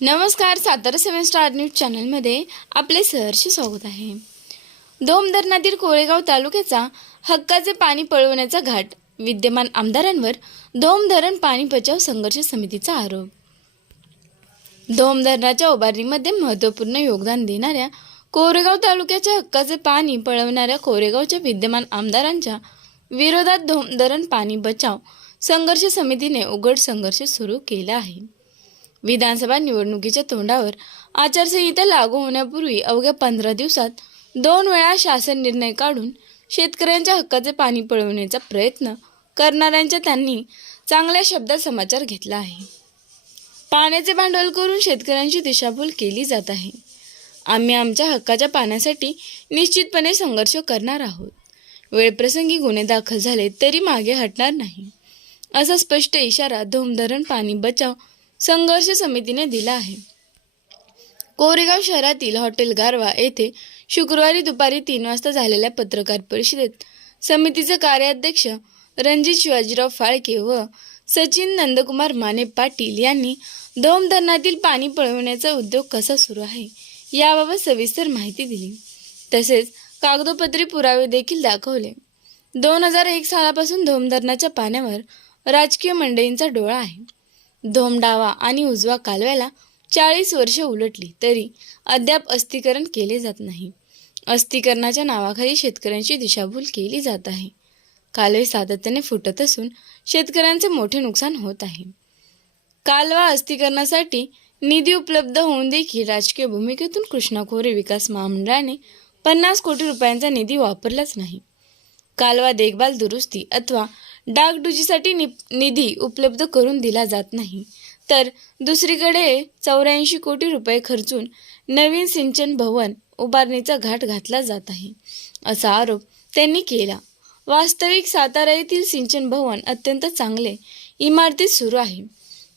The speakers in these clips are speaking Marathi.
नमस्कार, सातारा 7 स्टार न्यूज चॅनलमध्ये आपले सहर्ष स्वागत आहे. धोम धरणातील कोरेगाव तालुक्याचा हक्काचे पाणी पळवण्याचा घाट, विद्यमान आमदारांवर धोम धरण पाणी बचाव संघर्ष समितीचा आरोप. धोम धरणाच्या उभारणीमध्ये महत्त्वपूर्ण योगदान देणाऱ्या कोरेगाव तालुक्याच्या हक्काचे पाणी पळवणाऱ्या कोरेगावच्या विद्यमान आमदारांच्या विरोधात धोम धरण पाणी बचाव संघर्ष समितीने उघड संघर्ष सुरू केला आहे. विधानसभा निवडणुकीच्या तोंडावर आचारसंहिता लागू होण्यापूर्वी अवघ्या 15 दिवसात 2 वेळा शासन निर्णय काढून शेतकऱ्यांच्या हक्काचे पाणी पळवण्याचा प्रयत्न करणाऱ्यांचा त्यांनी चांगल्या शब्दात समाचार घेतला आहे. पाण्याचे भांडवल करून शेतकऱ्यांची दिशाभूल केली जात आहे. आम्ही आमच्या हक्काच्या पाण्यासाठी निश्चितपणे संघर्ष करणार आहोत. वेळप्रसंगी गुन्हे दाखल झाले तरी मागे हटणार नाही, असा स्पष्ट इशारा धोम धरण पाणी बचाव संघर्ष समितीने दिला आहे. कोरेगाव शहरातील हॉटेल गारवा येथे शुक्रवारी दुपारी 3 वाजता झालेल्या पत्रकार परिषदेत समितीचे कार्याध्यक्ष रणजित शिवाजीराव फाळके व सचिन नंदकुमार माने पाटील यांनी धोम धरणातील पाणी पळवण्याचा उद्योग कसा सुरू आहे याबाबत सविस्तर माहिती दिली. तसेच कागदोपत्री पुरावे देखील दाखवले. 2001 सालापासून धोम धरणाच्या पाण्यावर राजकीय मंडळींचा डोळा आहे. धोम डावा आणि उजवा कालव्याला 40 वर्षे उलटली तरी अद्याप अस्थिकरण केले जात नाही. अस्थिकरणाच्या नावाखाली शेतकऱ्यांची दिशाभूल केली जात आहे. कालवे सातत्याने फुटत असून शेतकऱ्यांचे मोठे नुकसान होत आहे. कालवा अस्थिकरणासाठी निधी उपलब्ध होऊन देखील राजकीय भूमिकेतून कृष्णा खोरे विकास महामंडळाने 50 कोटी रुपयांचा निधी वापरलाच नाही. कालवा देखभाल दुरुस्ती अथवा डागडुजीसाठी निधी उपलब्ध करून दिला जात नाही, तर दुसरीकडे 84 कोटी रुपये खर्चून नवीन सिंचन भवन उभारणीचा घाट घातला जात आहे, असा आरोप त्यांनी केला. वास्तविक सातारा येथील सिंचन भवन अत्यंत चांगले इमारतीत सुरू आहे.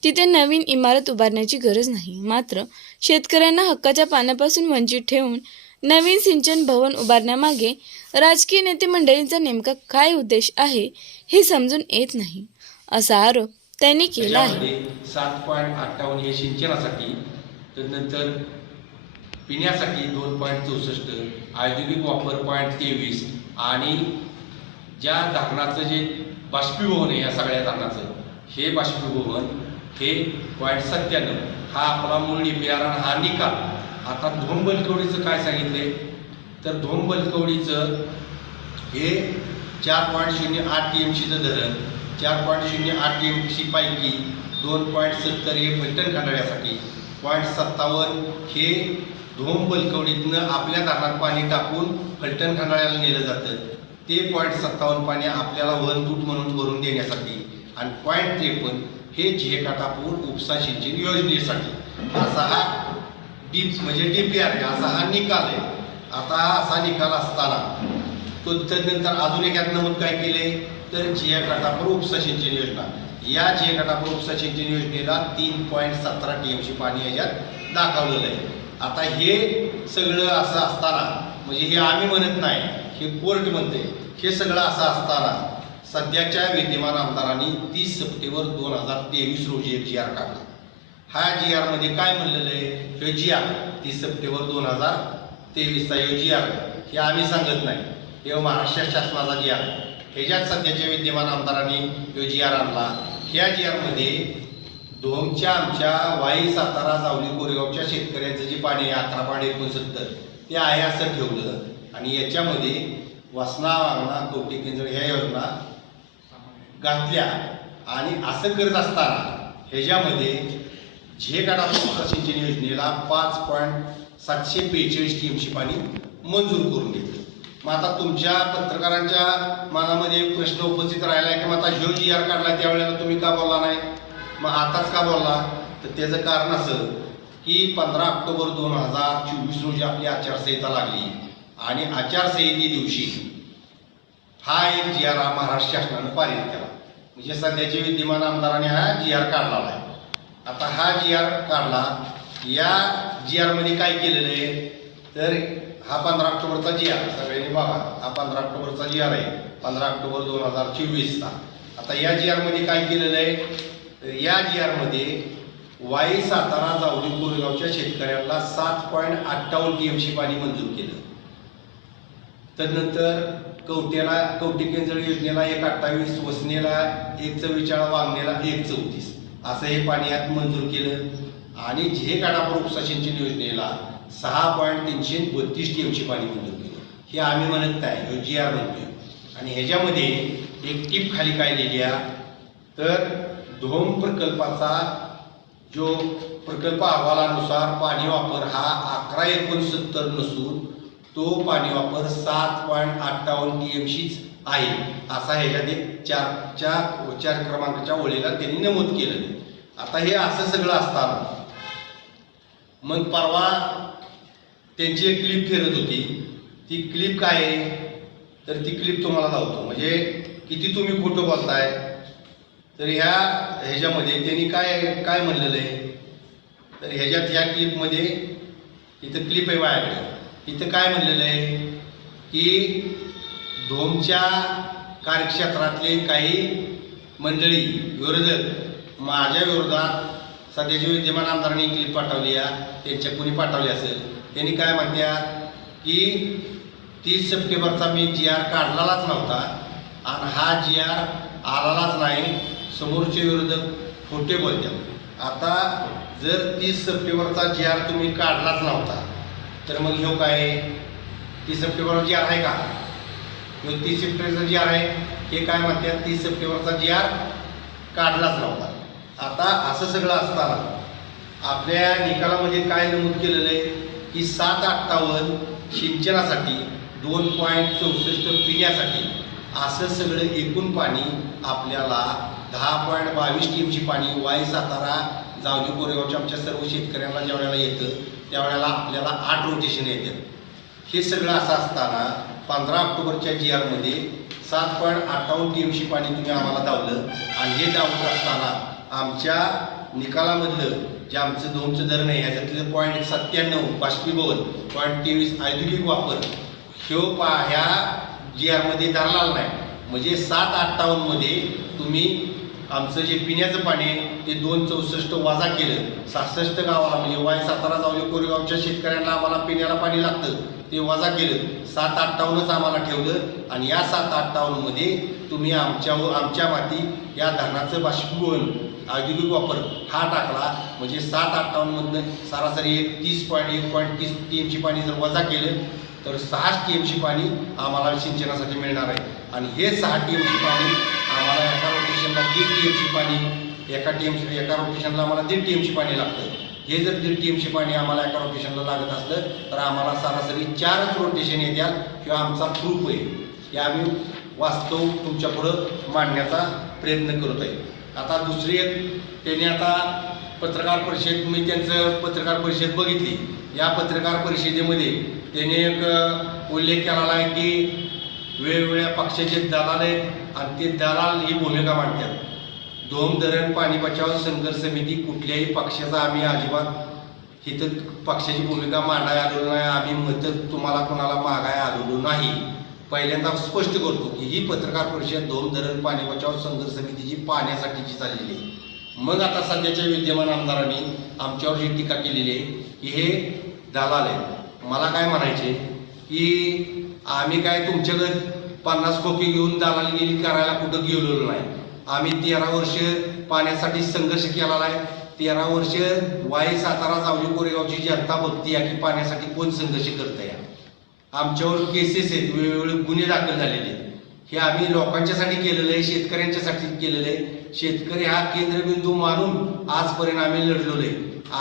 तिथे नवीन इमारत उभारण्याची गरज नाही. मात्र शेतकऱ्यांना हक्काच्या पाण्यापासून वंचित ठेवून नवीन सिंचन भवन उभारण्यामागे राजकीय नेते मंडळींचा नेमका काय उद्देश आहे हे समजून येत नाही, असा आरोप त्यांनी केला आहे. 7.58 हे सिंचनासाठी, त्यानंतर पिण्यासाठी 2.64, औद्योगिक वापर 0.23 आणि ज्या धरणाचं जे बाष्पीभवन आहे या सगळ्या धरणाचं हे बाष्पीभवन हे 0.97 हा आपला मूळ DPR हा निकाल. आता धोम बलकवडीचं काय सांगितले तर धोम बलकवडीचं हे 4.08 TMCचं धरण, 4.08 TMC पैकी 2.70 हे फलटण खंडाळ्यासाठी, 0.57 हे धोम बलकवडीतनं आपल्या धरणात पाणी टाकून फलटण खंडाळ्याला नेलं जातं. ते 0.57 पाणी आपल्याला वनतूट म्हणून करून देण्यासाठी आणि 0.53 हे झेकाटापूर उपसा सिंचन योजनेसाठी. असा हा म्हणजे DPR आहे, असा हा निकाल आहे. आता हा असा निकाल असताना तो त्यानंतर अजून एक नमूद काय केले तर झेकाटापूर उपसा सिंचन योजना, या झेकाटापूर उपसा सिंचन योजनेला 3.17 TMC पाणी याच्यात दाखवलेलं आहे. आता हे सगळं असं असताना, म्हणजे हे आम्ही म्हणत नाही, हे कोर्ट म्हणते, हे सगळं असं असताना सध्याच्या विद्यमान आमदारांनी 30 सप्टेंबर 2023 रोजी एक GR काढला. हा GR मध्ये काय म्हणलेलं आहे, हे GR 30 सप्टेंबर 2023चा GR हे आम्ही सांगत नाही, हे महाराष्ट्र शासनाचा GR. ह्याच्यात सध्याच्या विद्यमान आमदारांनी GR आणला. ह्या GR मध्ये धोमच्या आमच्या वाई, सातारा, जावली, कोरेगावच्या शेतकऱ्यांचं जे पाणी आहे 11.69 ते आहे असं ठेवलं आणि याच्यामध्ये वासना, वागणा, कवटे, केंद्र ह्या योजना घातल्या. आणि असं करत असताना ह्याच्यामध्ये झेकाटापूर सिंचन योजनेला 5.742 TMC पाणी मंजूर करून घेतलं. मग आता तुमच्या पत्रकारांच्या मनामध्ये प्रश्न उपस्थित राहिला आहे की मग आता ह्यो GR काढला त्यावेळेला तुम्ही का बोलला नाही, मग आताच का बोलला, तर त्याचं कारण असं की 15 ऑक्टोबर 2024 रोजी आपली आचारसंहिता लागली आणि आचारसंहिते दिवशी हा एक GR महाराष्ट्र शासनानं पारित केला. म्हणजे सध्याचे विद्यमान आमदारांनी हा GR काढला आहे. आता हा GR काढला, या GR मध्ये काय केलेलं आहे तर हा 15 ऑक्टोबरचा GR, सगळ्यांनी बघा, हा 15 ऑक्टोबरचा GR आहे, 15 ऑक्टोबर 2024चा. आता या GR मध्ये काय केलेलं आहे तर या GR मध्ये वाई सातारा जावली कोरेगावच्या शेतकऱ्यांना 7.58 TMC पाणी मंजूर केलं. तदनंतर कवटी केंजळ योजनेला 1.28, वसनेला 1.44, वांगणेला 1.34 असं हे पाणी यात मंजूर केलं. आणि झे काठापूर उपसा सिंचन योजनेला 6.332 TMC पाणी मंजूर केलं. हे आम्ही म्हणत नाही, हे GR म्हणतोय. आणि ह्याच्यामध्ये एक टीप खाली काय लिहिली आहे तर धोम प्रकल्पाचा जो प्रकल्प अहवालानुसार पाणी वापर हा 1169 नसून तो पाणी वापर 7.58 TMCच आहे असा ह्याच्यात एक चार क्रमांकाच्या ओळीला त्यांनी नमूद केलं. आता हे असं सगळं असताना मग परवा त्यांची एक क्लिप फिरत होती. ती क्लिप काय आहे तर ती क्लिप तुम्हाला लावतो, म्हणजे किती तुम्ही खोटं बोलताय. तर ह्याच्यामध्ये त्यांनी काय म्हणलेलं आहे तर ह्या क्लिपमध्ये इथं क्लिप आहे माझ्याकडे. इथं काय म्हणलेलं आहे की धोमच्या कार्यक्षेत्रातले काही मंडळी विरोधक माझ्या विरोधात सध्याच्या विद्यमान आमदारांनी क्लिप पाठवली आहे, त्यांच्या कुणी पाठवली असेल. त्यांनी काय म्हणतात की 30 सप्टेंबरचा मी GR काढलाच नव्हता आणि हा GR आलाच नाही. समोरचे विरोधक खोटे बोलतात. आता जर 30 सप्टेंबरचा GR तुम्ही काढलाच नव्हता तर मग ह्यो काय 30 सप्टेंबरचा GR आहे का? ह्यो 30 सप्टेंबरचा GR आहे. हे काय म्हणतात 30 सप्टेंबरचा GR काढलाच नव्हता. आता असं सगळं असताना आपल्या निकालामध्ये काय नमूद केलेलं आहे की 7.58 सिंचनासाठी 2.64 पिण्यासाठी असं सगळं एकूण पाणी आपल्याला 10.22 TMC पाणी वाई सातारा जावली कोरेगावच्या आमच्या सर्व शेतकऱ्यांना ज्यावेळेला येतं त्यावेळेला आपल्याला 8 रोटेशन येतं. हे सगळं असं असताना 15 ऑक्टोबरच्या GR मध्ये 7.58 TMC पाणी तुम्ही आम्हाला दावलं. आणि हे दावत असताना आमच्या निकालामधलं जे आमचं धोमचं धरण आहे ह्याच्यातलं 0.97 बाष्पीभवन 0.23 औद्योगिक वापर ह्या GR मध्ये धरला नाही. म्हणजे 7.58 मध्ये तुम्ही आमचं जे पिण्याचं पाणी ते 2.64 वजा केलं. 66 गावाला म्हणजे वाई सातारा जावली कोरेगावच्या शेतकऱ्यांना आम्हाला पिण्याला पाणी लागतं ते वजा केलं. 7.58च आम्हाला ठेवलं आणि या 7.58 मध्ये तुम्ही आमच्या माती या धरणाचं बाष्पीभवन औद्योगिक वापर हा टाकला. म्हणजे 7.58 मधनं सरासरी 30.1 TMC पाणी जर वजा केलं तर 6 TMC पाणी आम्हाला सिंचनासाठी मिळणार आहे. आणि हे 6 TMC पाणी आम्हाला एका रोटेशनला 1.5 TMC पाणी एका रोटेशनला आम्हाला 1.5 TMC पाणी लागतं. हे जर 1.5 TMC पाणी आम्हाला एका रोटेशनला लागत असलं तर आम्हाला सरासरी 4च रोटेशन येतात. किंवा आमचा प्रूफ आहे हे आम्ही वास्तव तुमच्या पुढं मांडण्याचा प्रयत्न करत आहे. आता दुसरी एक त्यांनी आता पत्रकार परिषद मी त्यांचं पत्रकार परिषद बघितली. या पत्रकार परिषदेमध्ये त्यांनी एक उल्लेख केलेला आहे की वेगवेगळ्या पक्षाचे दलाल आहेत आणि ते दलाल ही भूमिका मांडतात. धोम धरण पाणी बचाव संघर्ष समिती कुठल्याही पक्षाचा आम्ही अजिबात इथं पक्षाची भूमिका मांडायला आलेलो नाही. आम्ही मतं तुम्हाला कोणाला मागायला आलेलो नाही. पहिल्यांदा स्पष्ट करतो की ही पत्रकार परिषद धोम धरण पाणी बचाव संघर्ष समितीची पाण्यासाठीची चाललेली आहे. मग आता सध्याच्या विद्यमान आमदारांनी आमच्यावर ही टीका केलेली आहे की हे दलाल आहेत. मला काय म्हणायचे की आम्ही काय तुमच्याकडे 50 खोकी घेऊन दलालगिरी करायला कुठं गेलेलो नाही. आम्ही 13 वर्ष पाण्यासाठी संघर्ष केलेला आहे. 13 वर्ष वाई सातारा जावली कोरेगावची जनता बघती आहे की पाण्यासाठी कोण संघर्ष करत आहे. आमच्यावर केसेस आहेत, वेगवेगळे गुन्हे दाखल झालेले आहेत. हे आम्ही लोकांच्यासाठी केलेलं आहे, शेतकऱ्यांच्यासाठी केलेलं आहे. शेतकरी हा केंद्रबिंदू मानून आजपर्यंत आम्ही लढलेलो आहे.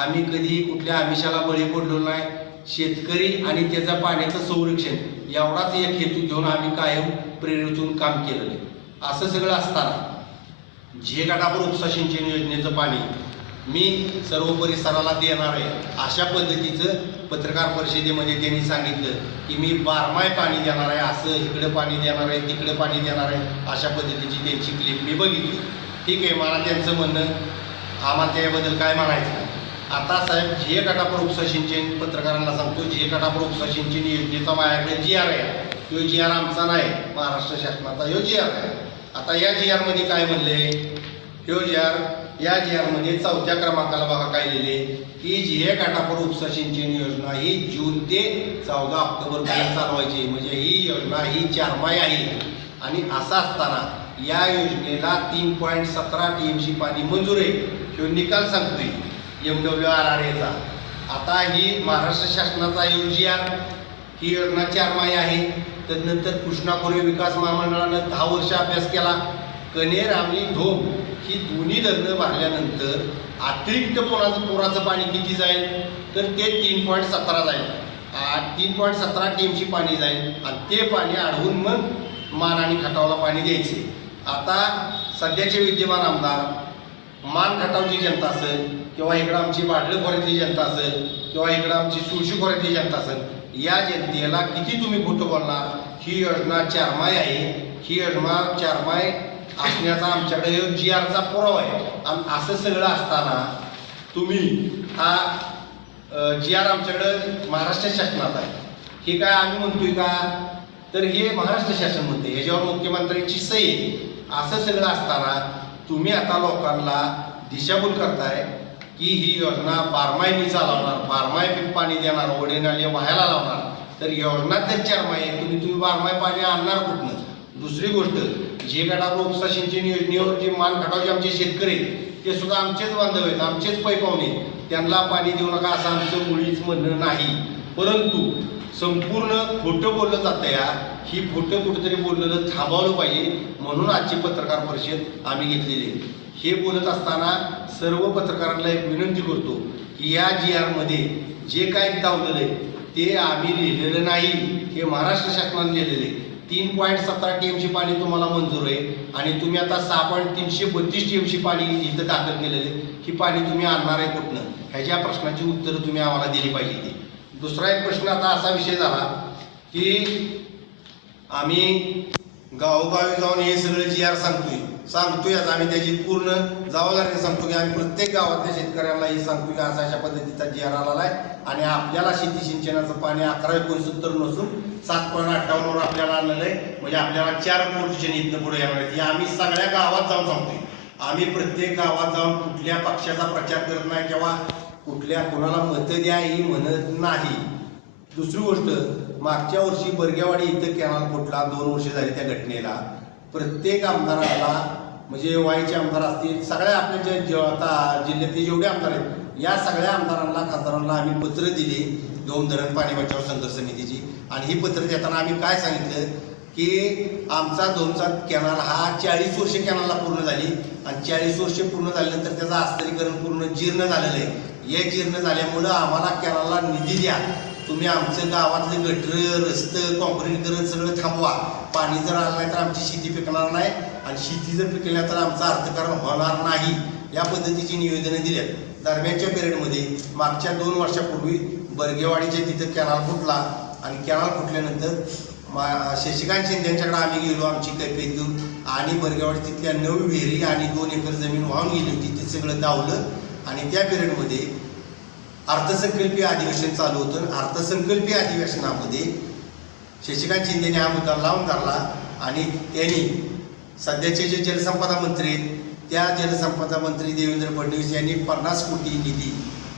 आम्ही कधी कुठल्या आमिषाला बळी पडलो नाही. शेतकरी आणि त्याच्या पाण्याचं संरक्षण एवढाच एक हेतू घेऊन आम्ही कायम प्रेरित होऊन काम केलेलं आहे. असं सगळं असताना झे काठापूर उपसा सिंचन योजनेचं पाणी मी सर्व परिसराला देणार आहे अशा पद्धतीचं पत्रकार परिषदेमध्ये त्यांनी सांगितलं की मी बारमाही पाणी देणार आहे, असं इकडं पाणी देणार आहे, तिकडं पाणी देणार आहे, अशा पद्धतीची त्यांची क्लिप मी बघितली. ठीक आहे, मला त्यांचं म्हणणं आम्हाला त्याबद्दल काय म्हणायचं नाही. आता साहेब झे काठापूर उपसा सिंचन पत्रकारांना सांगतो, झे काठापूर उपसा सिंचन योजनेचा माझ्याकडे GR आहे. तो GR आमचा नाही, महाराष्ट्र शासनाचा ह्यो GR आहे. आता या GR मध्ये काय म्हणले, ह्यो GR या GR मध्ये 4थ्या क्रमांकाला बघा काय लिहिले की जिहे काठापूर उपसा सिंचन योजना ही जून ते 14 ऑक्टोबर पर्यंत चालवायची, म्हणजे ही योजना ही 4 माही आहे. आणि असं असताना या योजनेला 3.17 TMC पाणी मंजूर आहे, तो निकाल सांगतोय MWRRA चा. आता ही महाराष्ट्र शासनाचा UGR ही योजना 4 माही आहे. त्यानंतर कृष्णा खोरे विकास महामंडळानं 10 वर्ष अभ्यास केला. कनेर आणि ढोम ही दोन्ही धरणं भरल्यानंतर अतिरिक्त पुराचं पाणी किती जाईल तर ते 3.17 जाईल. 3.17 TMC पाणी जाईल आणि ते पाणी अडवून मग मान आणि खटावला पाणी द्यायचे. आता सध्याचे विद्यमान आमदार मान खटावची जनता असेल किंवा इकडं आमची बाडलं खोऱ्यातली जनता असेल किंवा इकडं आमची सुळशी खोऱ्यातली जनता असेल, या जनतेला किती तुम्ही खोटं बोलणार. ही योजना 4 माही आहे. ही योजना 4 माही असण्याचा आमच्याकडे GRचा पुरावा आहे. आणि असं सगळं असताना तुम्ही हा GR आमच्याकडं महाराष्ट्र शासनात आहे, हे काय आम्ही म्हणतोय का, तर हे महाराष्ट्र शासन म्हणते, ह्याच्यावर मुख्यमंत्र्यांची सही आहे. असं सगळं असताना तुम्ही आता लोकांना दिशाभूल करताय की ही योजना 12 माही मी चालवणार, 12 माही पीक पाणी देणार, ओढे नाले व्हायला लावणार. तर योजना तर 4 माही आहे, तुम्ही 12 माही पाणी आणणार कुठनं. दुसरी गोष्ट, जे काठापूर उपसा सिंचन योजनेवर जे मान खटावचे आमचे शेतकरी ते सुद्धा आमचेच बांधव आहेत, आमचेच पैपावणे, त्यांना पाणी देऊ नका असं आमचं मुळीच म्हणणं नाही. परंतु संपूर्ण खोटं बोललं जातं या, ही खोटं कुठेतरी बोललेलं थांबवलं पाहिजे, म्हणून आजची पत्रकार परिषद आम्ही घेतलेली आहे. हे बोलत असताना सर्व पत्रकारांना एक विनंती करतो की या GR मध्ये जे काय दावलेलं आहे ते आम्ही लिहिलेलं नाही, हे महाराष्ट्र शासनाने लिहिलेलं आहे. 3.17 TMC पाणी तुम्हाला मंजूर आहे आणि तुम्ही आता 6.332 TMC पाणी इथं दाखल केलेले, ही पाणी तुम्ही आणणार आहे कुठनं, ह्याच्या प्रश्नाची उत्तरं तुम्ही आम्हाला दिली पाहिजे. दुसरा एक प्रश्न आता असा विषय झाला की आम्ही गावोगावी जाऊन हे सगळं GR सांगतोय आम्ही त्याची पूर्ण जबाबदारीने सांगतो की आम्ही प्रत्येक गावातल्या शेतकऱ्यांना हे सांगतो की अशा पद्धतीचा GR आलेला आहे आणि आपल्याला शेती सिंचनाचं पाणी 1169 नसून 7.58 वर आपल्याला आणलेलं आहे, म्हणजे आपल्याला 4 पोर्शन इथनं पुढे येणार आहेत. हे आम्ही सगळ्या गावात जाऊन सांगतोय. आम्ही प्रत्येक गावात जाऊन कुठल्या पक्षाचा प्रचार करत नाही किंवा कोणाला मतं द्या ही म्हणत नाही. दुसरी गोष्ट, मागच्या वर्षी बर्गेवाडी इथं कॅनल फुटला, 2 वर्ष झाली त्या घटनेला. प्रत्येक आमदाराला, म्हणजे वाईचे आमदार असतील, सगळ्या आपल्या आता जिल्ह्यातले जेवढे आमदार आहेत या सगळ्या आमदारांना खासदारांना आम्ही पत्र दिले दोन धरण पाणी बचाव संघर्ष समितीची. आणि ही पत्र देताना आम्ही काय सांगितलं की आमचा 2चा कॅनल हा 40 वर्ष कॅनलला पूर्ण झाली आणि 40 वर्ष पूर्ण झाल्यानंतर त्याचं आस्तरीकरण पूर्ण जीर्ण झालेलं आहे. हे जीर्ण झाल्यामुळं आम्हाला कॅनलला निधी द्या, तुम्ही आमचं गावातले गटर रस्ते कॉन्क्रीटीकरण सगळं थांबवा. पाणी जर आलं नाही तर आमची शेती पिकणार नाही आणि शेती जर पिकल्या तर आमचं अर्थकारण होणार नाही. या पद्धतीची निवेदनं दिल्यात. दरम्यानच्या पिरियडमध्ये मागच्या 2 वर्षापूर्वी बर्गेवाडीच्या तिथं कॅनल फुटला आणि कॅनल फुटल्यानंतर शशिकांत शिंदे यांच्याकडे आम्ही गेलो आमची कैफियत घेऊन आणि बर्गेवाडी तिथल्या 9 विहिरी आणि 2 एकर जमीन वाहून गेली होती, ते सगळं दावलं. आणि त्या पिरियडमध्ये अर्थसंकल्पीय अधिवेशन चालू होतं. अर्थसंकल्पीय अधिवेशनामध्ये शशिकांत शिंदेने हा मुद्दा लावून धरला आणि त्यांनी सध्याचे जे जलसंपदा मंत्री आहेत त्या जलसंपदा मंत्री देवेंद्र फडणवीस यांनी 50 कोटी निधी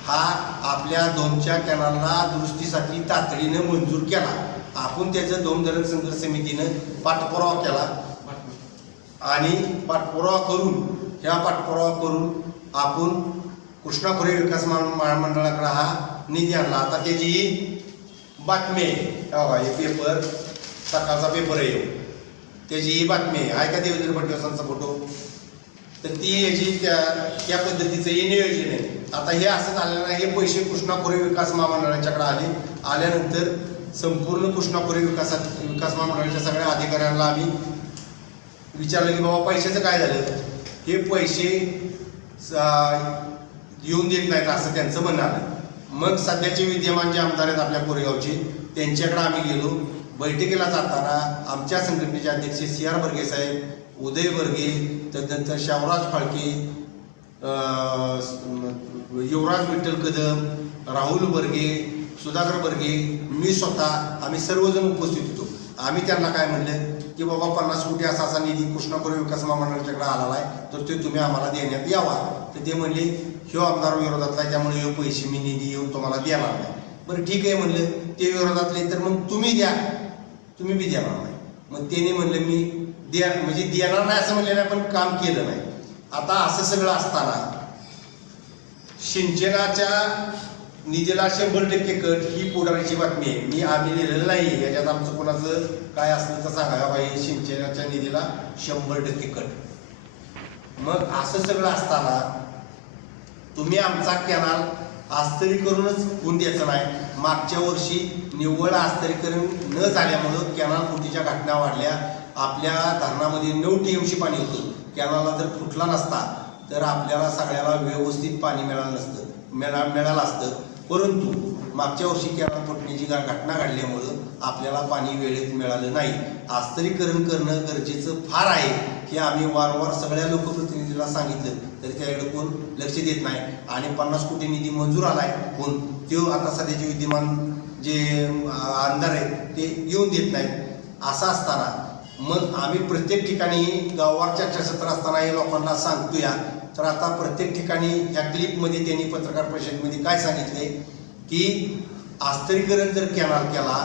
हा आपल्या 2च्या कॅनलला दुरुस्तीसाठी तातडीनं मंजूर केला. आपण त्याचं 2 धरण संघर्ष समितीनं पाठपुरावा केला आणि पाठपुरावा करून आपण कृष्णा खोरे विकास महामंडळाकडे हा निधी आणला. आता त्याची बातमी आहे, हे पेपर सकाळचा पेपर आहे, त्याची ही बातमी आहे का देवेंद्र फडणवीसांचा फोटो, तर ती याची त्या पद्धतीचं हे नियोजन आहे. आता हे असं झालेलं नाही, हे पैसे कृष्णा खोरे विकास महामंडळाच्याकडे आल्यानंतर संपूर्ण कृष्णा खोरे विकास महामंडळाच्या सगळ्या अधिकाऱ्यांना आम्ही विचारलं की बाबा पैशाचं काय झालं, हे पैसे येऊन देत नाहीत असं त्यांचं म्हणणं आलं. मग सध्याचे विद्यमान जे आमदार आहेत आपल्या कोरेगावचे त्यांच्याकडे आम्ही गेलो. बैठकीला जाताना आमच्या संघटनेचे अध्यक्ष CR बर्गे साहेब, उदय बर्गे, त्यानंतर शावराज फाळके, युवराज विठ्ठल कदम, राहुल बर्गे, सुधाकर बर्गे, मी स्वतः आम्ही सर्वजण उपस्थित होतो. आम्ही त्यांना काय म्हणलं की बाबा 50 कोटी असा निधी कृष्णा खोरे विकास महामंडळाच्याकडे आलेला आहे तर ते तुम्ही आम्हाला देण्यात यावा. तर ते म्हणले ह्यो आमदार विरोधातला आहे, त्यामुळे ह्यो पैसे मी निधी येऊन तुम्हाला देणार नाही. बरं ठीक आहे म्हणलं, ते विरोधातले तर मग तुम्ही द्या, तुम्ही बी देणार नाही. मग त्याने म्हणलं मी म्हणजे देणार नाही असं म्हणलं नाही, पण काम केलं नाही. आता असं सगळं असताना सिंचनाच्या निधीला 100% कट ही पुढारीची बातमी आहे. आम्ही लिहिलेलं नाही, याच्यात आमचं कोणाचं काय असलं तर सांगा बाई, सिंचनाच्या निधीला 100% कट. मग असं सगळं असताना तुम्ही आमचा कॅनाल आस्तरीकरणच होऊन द्यायचं नाही. मागच्या वर्षी निव्वळ आस्तरीकरण न झाल्यामुळं कॅनाल फुटीच्या घटना वाढल्या. आपल्या धरणामध्ये 9 TMC पाणी होतं. कॅनालला जर फुटला नसता तर आपल्याला सगळ्याला व्यवस्थित पाणी मिळालं असतं. परंतु मागच्या वर्षी कॅनाल फुटण्याची घटना घडल्यामुळं आपल्याला पाणी वेळेत मिळालं नाही. आस्तरीकरण करणं गरजेचं फार आहे हे आम्ही वारंवार सगळ्या लोकप्रतिनिधींना सांगितलं, तरी त्याकडे कोण लक्ष देत नाही. आणि 50 कोटी निधी मंजूर आलाय, कोण तो आता सध्याचे विद्यमान जे आमदार आहेत ते येऊन देत नाहीत. असं असताना मग आम्ही प्रत्येक ठिकाणी गावावर चर्चासत्र असताना हे लोकांना सांगतोया. तर आता प्रत्येक ठिकाणी ह्या क्लिपमध्ये त्यांनी पत्रकार परिषदेमध्ये काय सांगितले की आस्तरीकरण जर कॅनाल केला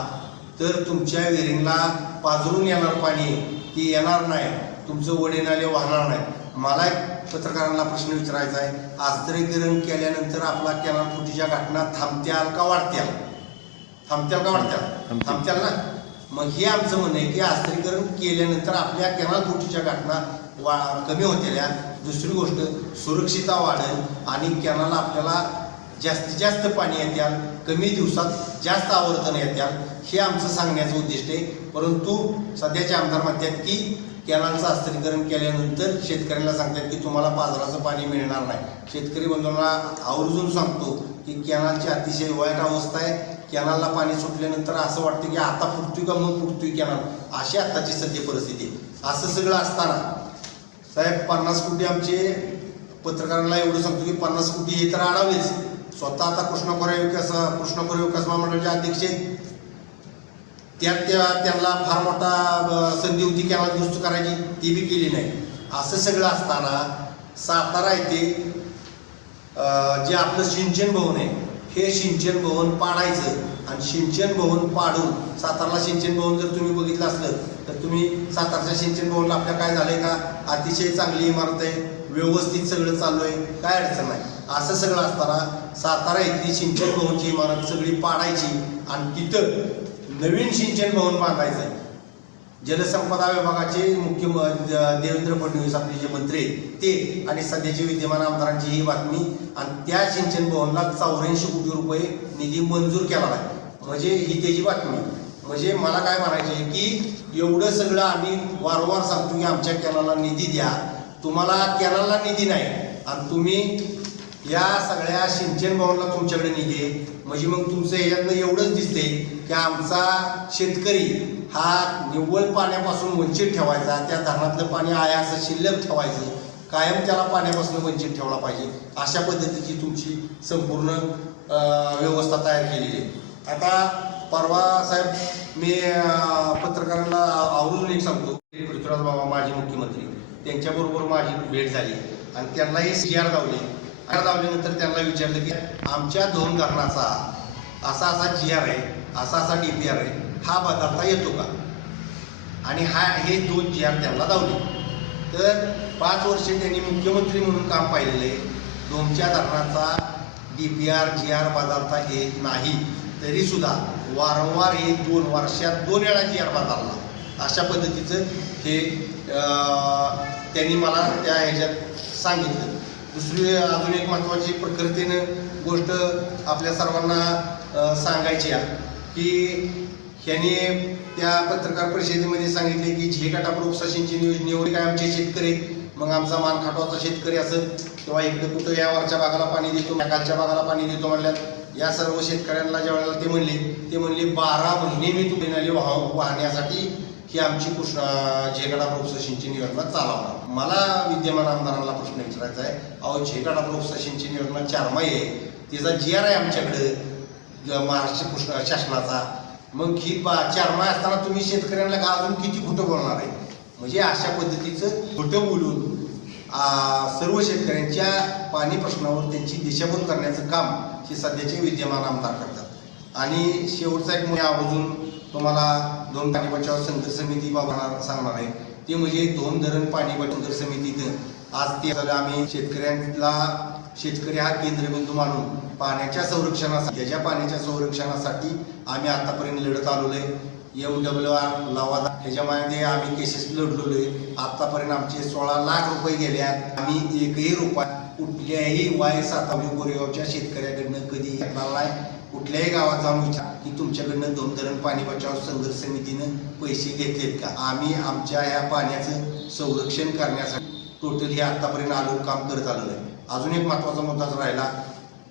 तर तुमच्या विहिरींना पाझरून येणार पाणी ती येणार नाही, तुमचं वडे नाले वाहणार नाही. मला एक पत्रकारांना प्रश्न विचारायचा आहे, आस्तरीकरण केल्यानंतर आपला कॅनाल फुटीच्या घटना थांबत्याल का वाढत्याल? थांबत्याल ना. मग हे आमचं म्हणणं आहे की आस्तरीकरण केल्यानंतर आपल्या कॅनाल फुटीच्या घटना कमी होत्या. दुसरी गोष्ट, सुरक्षितता वाढेल आणि कॅनाल आपल्याला जास्तीत जास्त पाणी येत्याल, कमी दिवसात जास्त आवर्तन येत्याल, हे आमचं सांगण्याचं उद्दिष्ट आहे. परंतु सध्याचे आमदार म्हणतात की कॅनालचं आस्तरीकरण केल्यानंतर शेतकऱ्यांना सांगतात की तुम्हाला पाझराचं पाणी मिळणार नाही. शेतकरी बंधूंना आवर्जून सांगतो की कॅनालची अतिशय वाईट अवस्था आहे. कॅनालला पाणी सुटल्यानंतर असं वाटतं की आता फुटतोय का मग फुटतोय कॅनाल, अशी आत्ताची सध्या परिस्थिती. असं सगळं असताना साहेब 50 कोटी आमचे पत्रकारांना एवढं सांगतो की 50 कोटी हे तर अडवलेच. स्वतः आता कृष्णा खोरे विकास महामंडळाचे अध्यक्ष त्यांना फार मोठा संधी होती कॅनाल दुरुस्त करायची, ती बी केली नाही. असं सगळं असताना सातारा येथे जे आपलं सिंचन भवन आहे हे सिंचन भवन पाडायचं आणि सिंचन भवन पाडून सातारला सिंचन भवन जर तुम्ही बघितलं असलं तर तुम्ही सातारच्या सिंचन भवनला आपल्या काय झालंय का, अतिशय चांगली इमारत आहे, व्यवस्थित सगळं चालू आहे, काय अडचण नाही. असं सगळं असताना सातारा इथली सिंचन भवनची इमारत सगळी पाडायची आणि तिथं नवीन सिंचन भवन बांधायचं आहे. जलसंपदा विभागाचे देवेंद्र फडणवीस आपले जे मंत्री ते आणि सध्याचे विद्यमान आमदारांची ही बातमी. आणि त्या सिंचन भवनला 84 कोटी रुपये निधी मंजूर केला आहे. म्हणजे ही त्याची बातमी. म्हणजे मला काय म्हणायचे की एवढं सगळं आम्ही वारंवार सांगतो की आमच्या कॅनालला निधी द्या, तुम्हाला कॅनालला निधी नाही आणि तुम्ही या सगळ्या सिंचन भवनला तुमच्याकडे निधी आहे. म्हणजे मग तुमचं याच्यातनं एवढंच दिसते की आमचा शेतकरी हा निव्वळ पाण्यापासून वंचित ठेवायचा, त्या धरणातलं पाणी आहे असं शिल्लक ठेवायचं, कायम त्याला पाण्यापासून वंचित ठेवला पाहिजे, अशा पद्धतीची तुमची संपूर्ण व्यवस्था तयार केलेली आहे. आता परवा साहेब मी पत्रकारांना आवर्जून एक सांगतो, पृथ्वीराज बाबा माजी मुख्यमंत्री त्यांच्याबरोबर माझी भेट झाली आणि त्यांनाही CR दावल्यानंतर त्यांना विचारलं की आमच्या 2 धरणाचा असा GR आहे, असा DPR आहे, हा बदलता येतो का. आणि हे 2 GR त्यांना दावले. तर 5 वर्षे त्यांनी मुख्यमंत्री म्हणून काम पाहिलेलं आहे. 2च्या धरणाचा DPR GR बदलता येत नाही, तरी सुद्धा वारंवार हे 2 वर्षात 2 वेळा GR बदलला. अशा पद्धतीचं हे त्यांनी मला त्या ह्याच्यात सांगितलं. दुसरी अजून एक महत्त्वाची प्रकृतीनं गोष्ट आपल्या सर्वांना सांगायची आहे की ह्याने त्या पत्रकार परिषदेमध्ये सांगितले की झेकाटा उपसा सिंचन योजनेवर काय आमचे शेतकरी, मग आमचा मानखाटवाचा शेतकरी असं किंवा इकडे कुठं या वरच्या भागाला पाणी देतो, खालच्या भागाला पाणी देतो म्हणल्यात या सर्व शेतकऱ्यांना ज्या वेळेला ते म्हणले 12 महिने मी तुम्ही नाले वाहण्यासाठी ही आमची झेकाटा उपसा सिंचन योजना चालवणार. मला विद्यमान आमदारांना प्रश्न विचारायचा आहे, अहो झेकाटा उपसा सिंचन योजना 4 माही आहे, तिचा GR आहे आमच्याकडे महाराष्ट्र शासनाचा. मग ही 4 माही असताना तुम्ही शेतकऱ्यांना का अजून किती खोटं बोलणार आहे. म्हणजे अशा पद्धतीचं खोटं बोलून सर्व शेतकऱ्यांच्या पाणी प्रश्नावर त्यांची दिशाभूल करण्याचं काम हे सध्याचे विद्यमान आमदार करतात. आणि शेवटचा एक म्हणजे आवर्जून तुम्हाला दोन पाणी बचाव संघर्ष समिती बाबा सांगणार आहे, ते म्हणजे दोन धरण पाणी बचाव संघर्ष समितीत आज ते आम्ही शेतकरी हा केंद्रबिंदू मानून पाण्याच्या संरक्षणासाठी, त्याच्या पाण्याच्या संरक्षणासाठी आम्ही आतापर्यंत लढत आलेलो आहे. MWR लवादा ह्याच्यामध्ये आम्ही केसेस लढलेलो आहे. आतापर्यंत आमचे 16 लाख रुपये गेले आहेत. आम्ही एकही रुपया कुठल्याही Y7 कोरेगावच्या शेतकऱ्याकडनं कधी घेतला नाही. कुठल्याही गावात जाऊन विचार की तुमच्याकडनं दोन धरण पाणी बचाव संघर्ष समितीनं पैसे घेतलेत का. आम्ही आमच्या ह्या पाण्याचं संरक्षण करण्यासाठी टोटल हे आतापर्यंत काम करत आलेलं आहे. अजून एक महत्त्वाचा मुद्दाच राहिला,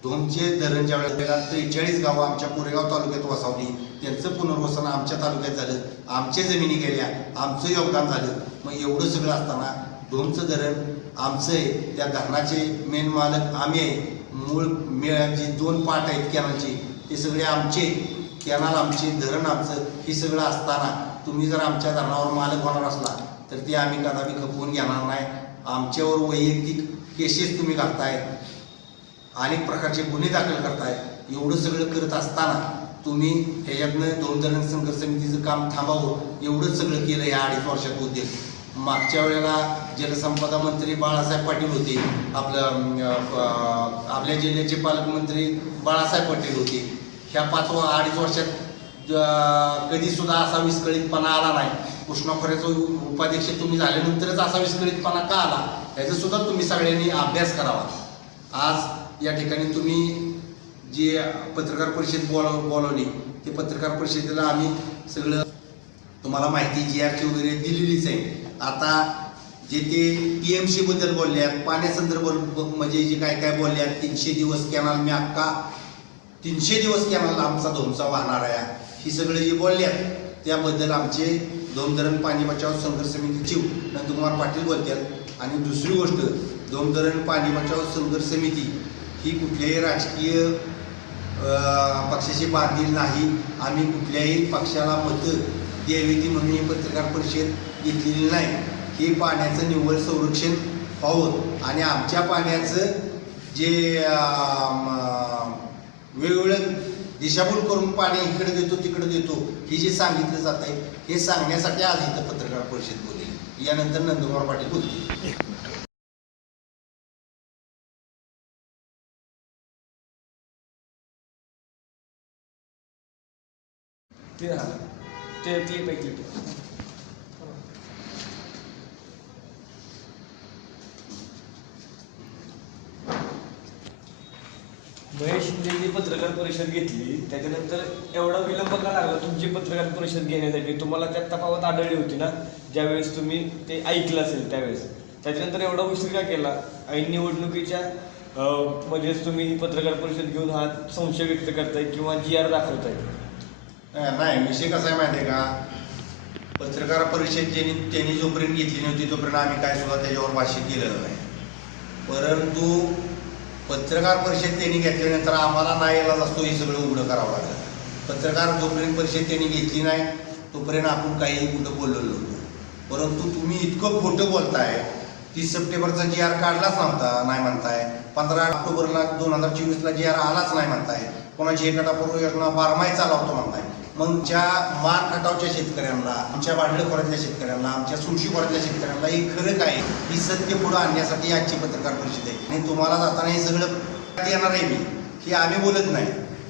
दोनचे धरण ज्या वेळेला 43 गावं आमच्या कोरेगाव तालुक्यात वसावली, त्यांचं पुनर्वसन आमच्या तालुक्यात झालं, आमच्या जमिनी गेल्या, आमचं योगदान झालं. मग एवढं सगळं असताना दोनचं धरण आमचं आहे, त्या धरणाचे मेन मालक आम्ही आहे. मूळ जे 2 पाट आहेत कॅनलचे ते सगळे आमचे, कॅनल आमचे, धरण आमचं, हे सगळं असताना तुम्ही जर आमच्या धरणावर मालक होणार असला तर ते आम्ही कदापि खपवून घेणार नाही. आमच्यावर वैयक्तिक केसेस तुम्ही घालताय, अनेक प्रकारचे गुन्हे दाखल करताय. एवढं सगळं करत असताना तुम्ही ह्याच्यातनं दोन धरण संघर्ष समितीचं काम थांबावं एवढंच सगळं केलं या 2.5 वर्षात उद्योग. मागच्या वेळेला जलसंपदा मंत्री बाळासाहेब पाटील होते, आपल्या जिल्ह्याचे पालकमंत्री बाळासाहेब पाटील होते. ह्या 2.5 वर्षात कधी सुद्धा असा विस्कळीतपणा आला नाही. कृष्णा खोऱ्याचा उपाध्यक्ष तुम्ही झाल्यानंतरच असा विस्कळीतपणा का आला याचा सुद्धा तुम्ही सगळ्यांनी अभ्यास करावा. आज या ठिकाणी तुम्ही जे पत्रकार परिषद बोलवली ते पत्रकार परिषदेला आम्ही सगळं तुम्हाला माहिती GRची वगैरे दिलेलीच आहे. आता जे ते TMC बद्दल बोलले आहेत, पाण्यासंदर्भ म्हणजे जे काय काय बोलले आहेत, 300 दिवस कॅनल मी अख्खा 300 दिवस कॅनल आमचा धोमचा वाहणार आहे, ही सगळे जे बोलले आहेत त्याबद्दल आमचे दोन धरण पाणी बचाव संघर्ष समिती चिव नंदकुमार पाटील बोलतात. आणि दुसरी गोष्ट, दोन धरण पाणी बचाव संघर्ष समिती ही कुठल्याही राजकीय पक्षाशी बांधील नाही. आम्ही कुठल्याही पक्षाला मतं द्यावी ती म्हणून ही पत्रकार परिषद घेतलेली नाही. हे पाण्याचं निव्वळ संरक्षण व्हावं आणि आमच्या पाण्याचं जे वेगवेगळं दिशाभूल करून पाणी इकडे देतो तिकडे देतो हे जे सांगितलं जात आहे हे सांगण्यासाठी आज इथं पत्रकार परिषद बोलली. यानंतर नंदकुमार पाटील बोलतील. महेश शिंदेची पत्रकार परिषद घेतली, त्याच्यानंतर एवढा विलंब का लागला तुमची पत्रकार परिषद घेण्यासाठी? तुम्हाला त्यात तफावत आढळली होती ना ज्यावेळेस तुम्ही ते ऐकलं असेल त्यावेळेस. त्याच्यानंतर एवढा उशीर का केला? ऐन निवडणुकीच्या मध्येच तुम्ही पत्रकार परिषद घेऊन हा संशय व्यक्त करताय किंवा GR दाखवताय? नाही, विषय कसा आहे माहिती आहे का, पत्रकार परिषद त्यांनी जोपर्यंत घेतली नव्हती तोपर्यंत आम्ही काय सुद्धा त्याच्यावर भाष्य केलेलं नाही. परंतु पत्रकार परिषद त्यांनी घेतल्यानंतर आम्हाला नाही यायला असतो हे सगळं उघडं करावं लागलं. पत्रकार जोपर्यंत परिषद त्यांनी घेतली नाही तोपर्यंत आपण काही कुठं बोललेलो नव्हतो. परंतु तुम्ही इतकं खोटं बोलताय. 30 सप्टेंबरचा GR काढलाच नव्हता नाही म्हणताय, 15 ऑक्टोबरला 2024ला GR आलाच नाही म्हणताय, कोणाची एकटापूर्व योजना 12 माही चालवतो म्हणताय. मग ज्या मान खटावच्या शेतकऱ्यांना, आमच्या वाढलं खोऱ्यातल्या शेतकऱ्यांना, आमच्या सुळशी खोऱ्यातल्या शेतकऱ्यांना हे खरं काय ही सत्य पुढं आणण्यासाठी आजची पत्रकार परिषद आहे. आणि तुम्हाला जाताना हे सगळं येणार आहे मी की आम्ही बोलत नाही,